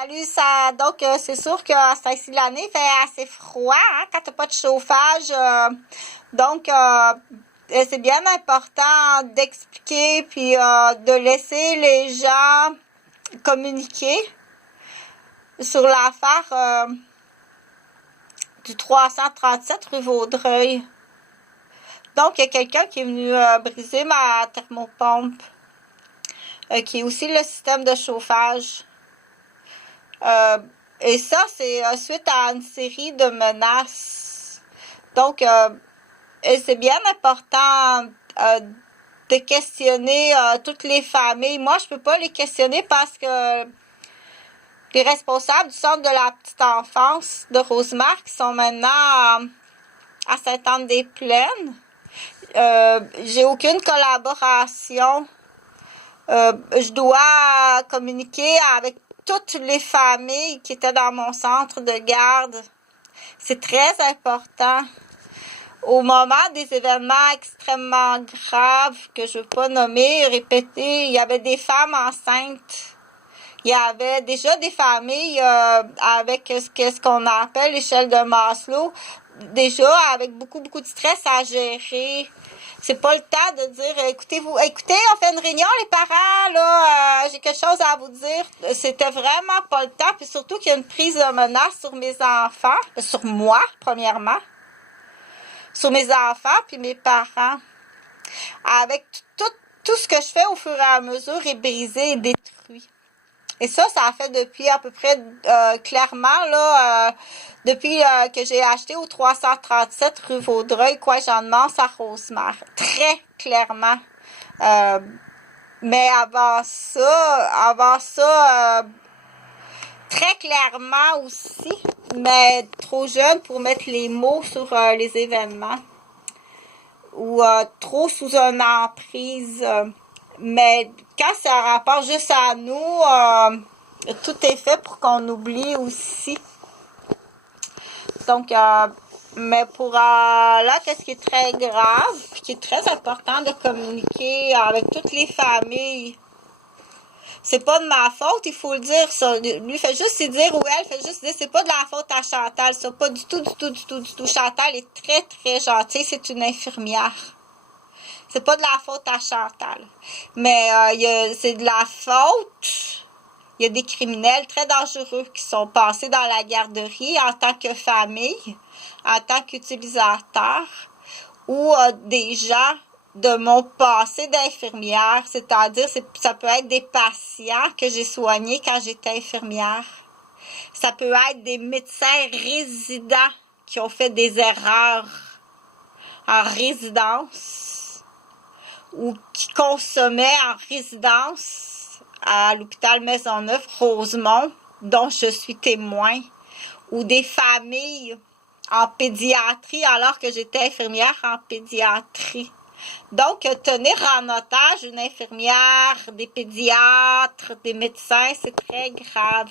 Salut, donc c'est sûr que à ce temps-ci de l'année, il fait assez froid hein, quand t'as pas de chauffage. Donc, c'est bien important d'expliquer puis de laisser les gens communiquer sur l'affaire du 337 rue Vaudreuil. Donc, il y a quelqu'un qui est venu briser ma thermopompe, qui est aussi le système de chauffage. Et ça, c'est suite à une série de menaces. Donc, c'est bien important de questionner toutes les familles. Moi, je peux pas les questionner parce que les responsables du centre de la petite enfance de Rosemère qui sont maintenant à Sainte-Anne-des-Plaines, j'ai aucune collaboration. Je dois communiquer avec toutes les familles qui étaient dans mon centre de garde. C'est très important. Au moment des événements extrêmement graves que je ne veux pas nommer, répéter, il y avait des femmes enceintes. Il y avait déjà des familles avec ce qu'on appelle l'échelle de Maslow, déjà avec beaucoup de stress à gérer. C'est pas le temps de dire écoutez, on fait une réunion les parents, là, j'ai quelque chose à vous dire. C'était vraiment pas le temps, puis surtout qu'il y a une prise de menace sur mes enfants, sur moi, premièrement, sur mes enfants puis mes parents. Avec tout ce que je fais au fur et à mesure est brisé et détruit. Et ça a fait depuis à peu près, clairement, là, depuis que j'ai acheté au 337 rue Vaudreuil, Coin-Jean-de-Mance à Rosemère. Très clairement. Mais avant ça, très clairement aussi, mais trop jeune pour mettre les mots sur les événements. Ou trop sous une emprise. Mais quand ça rapporte juste à nous, tout est fait pour qu'on oublie aussi. Donc, mais pour là, qu'est-ce qui est très grave, puis qui est très important de communiquer avec toutes les familles. C'est pas de ma faute, il faut le dire, ça. Lui fait juste se dire, ou elle fait juste dire, c'est pas de la faute à Chantal, ça. Pas du tout. Chantal est très, très gentille, c'est une infirmière. C'est pas de la faute à Chantal. Mais c'est de la faute. Il y a des criminels très dangereux qui sont passés dans la garderie en tant que famille, en tant qu'utilisateurs, ou des gens de mon passé d'infirmière, c'est-à-dire ça peut être des patients que j'ai soignés quand j'étais infirmière. Ça peut être des médecins résidents qui ont fait des erreurs en résidence ou qui consommaient en résidence à l'hôpital Maisonneuve-Rosemont, dont je suis témoin, ou des familles en pédiatrie alors que j'étais infirmière en pédiatrie. Donc, tenir en otage une infirmière, des pédiatres, des médecins, c'est très grave.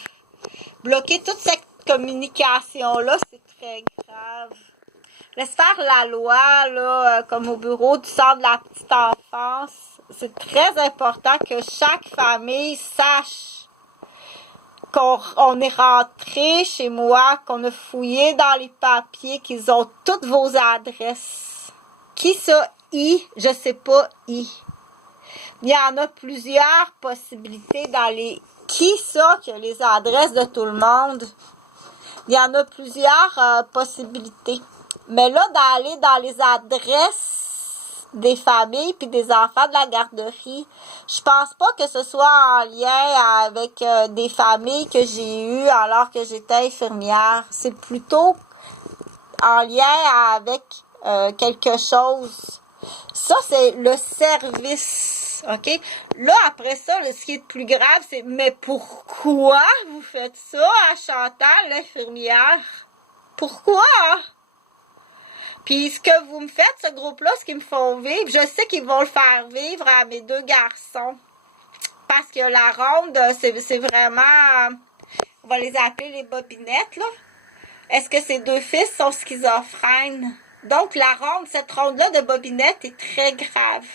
Bloquer toute cette communication-là, c'est très grave. Laisse faire la loi, là, comme au bureau du centre de la petite enfance. C'est très important que chaque famille sache qu'on est rentré chez moi, qu'on a fouillé dans les papiers, qu'ils ont toutes vos adresses. Qui ça? Je sais pas, Il y en a plusieurs possibilités dans les qui ça que les adresses de tout le monde. Il y en a plusieurs possibilités. Mais là, d'aller dans les adresses des familles puis des enfants de la garderie, je pense pas que ce soit en lien avec des familles que j'ai eues alors que j'étais infirmière. C'est plutôt en lien avec quelque chose. Ça, c'est le service, OK? Là, après ça, ce qui est plus grave, c'est « Mais pourquoi vous faites ça à Chantal, l'infirmière? Pourquoi? » Puis ce que vous me faites, ce groupe-là, ce qu'ils me font vivre, je sais qu'ils vont le faire vivre à mes deux garçons. Parce que la ronde, c'est vraiment... On va les appeler les bobinettes, là. Est-ce que ces deux fils sont schizophrènes? Donc, cette ronde-là de bobinettes est très grave.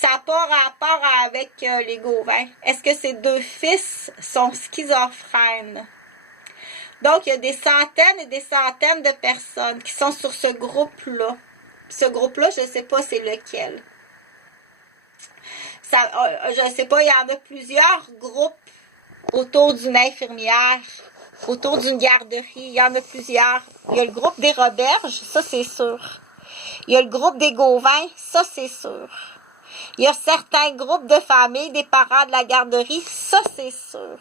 Ça n'a pas rapport avec les Gauvin. Est-ce que ces deux fils sont schizophrènes? Donc, il y a des centaines et des centaines de personnes qui sont sur ce groupe-là. Ce groupe-là, je ne sais pas c'est lequel. Ça, je ne sais pas, il y en a plusieurs groupes autour d'une infirmière, autour d'une garderie. Il y en a plusieurs. Il y a le groupe des Roberges, ça c'est sûr. Il y a le groupe des Gauvin, ça c'est sûr. Il y a certains groupes de familles, des parents de la garderie, ça c'est sûr.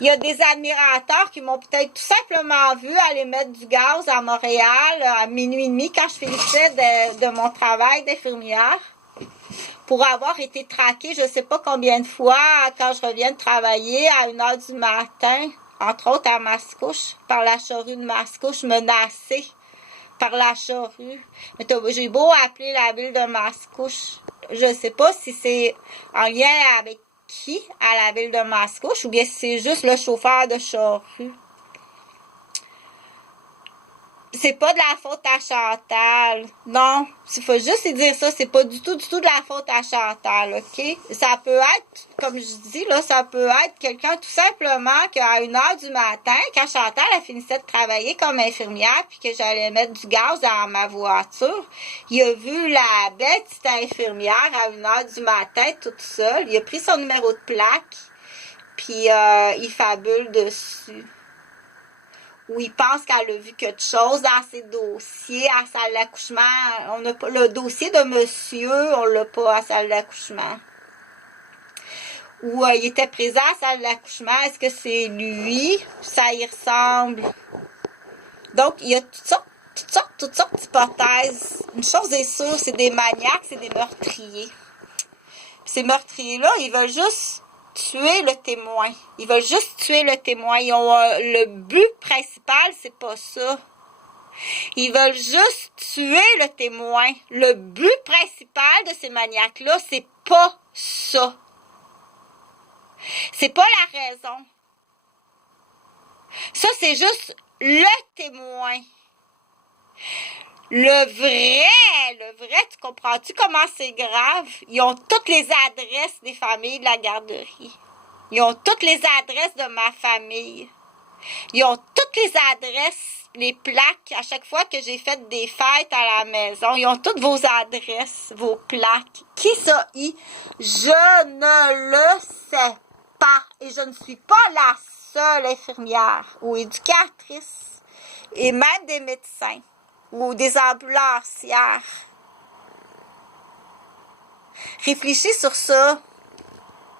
Il y a des admirateurs qui m'ont peut-être tout simplement vu aller mettre du gaz à Montréal à minuit et demi quand je finissais de mon travail d'infirmière pour avoir été traquée je ne sais pas combien de fois quand je reviens de travailler à 1h du matin, entre autres à Mascouche, par la charrue de Mascouche, menacée par la charrue. J'ai beau appeler la ville de Mascouche, je ne sais pas si c'est en lien avec qui à la ville de Mascouche ou bien si c'est juste le chauffeur de charrue. C'est pas de la faute à Chantal. Non, il faut juste dire ça. C'est pas du tout de la faute à Chantal, OK? Ça peut être, comme je dis, là, ça peut être quelqu'un tout simplement qu'à 1h du matin, quand Chantal a finissait de travailler comme infirmière puis que j'allais mettre du gaz dans ma voiture, il a vu la belle petite infirmière à 1h du matin toute seule. Il a pris son numéro de plaque puis il fabule dessus. Où il pense qu'elle a vu quelque chose dans ses dossiers à la salle d'accouchement. On n'a pas le dossier de monsieur, on l'a pas à la salle d'accouchement. Ou il était présent à la salle d'accouchement. Est-ce que c'est lui? Ça y ressemble. Donc, il y a toutes sortes d'hypothèses. Une chose est sûre, c'est des maniaques, c'est des meurtriers. Puis ces meurtriers-là, ils veulent juste tuer le témoin. Ils veulent juste tuer le témoin. Ils ont le but principal, c'est pas ça. Ils veulent juste tuer le témoin. Le but principal de ces maniaques-là, c'est pas ça. C'est pas la raison. Ça, c'est juste le témoin. Le vrai, tu comprends-tu comment c'est grave? Ils ont toutes les adresses des familles de la garderie. Ils ont toutes les adresses de ma famille. Ils ont toutes les adresses, les plaques, à chaque fois que j'ai fait des fêtes à la maison. Ils ont toutes vos adresses, vos plaques. Qui ça y? Je ne le sais pas. Et je ne suis pas la seule infirmière ou éducatrice et même des médecins ou des ambulancières. Réfléchis sur ça.